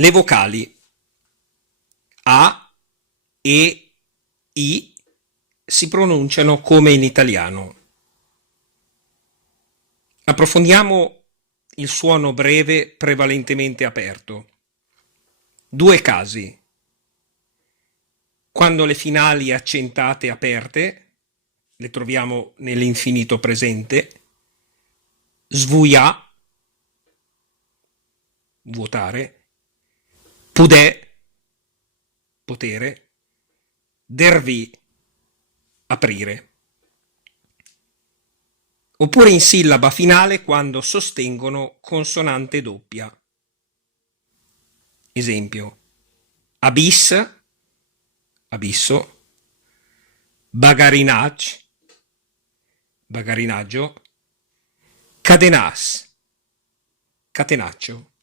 Le vocali A, E, I si pronunciano come in italiano. Approfondiamo il suono breve prevalentemente aperto. Due casi. Quando le finali accentate aperte, le troviamo nell'infinito presente, svuia, vuotare, pudè, potere, dervi, aprire. Oppure in sillaba finale quando sostengono consonante doppia. Esempio: abyss, abisso, bagarinage, bagarinaggio, cadenas, catenaccio.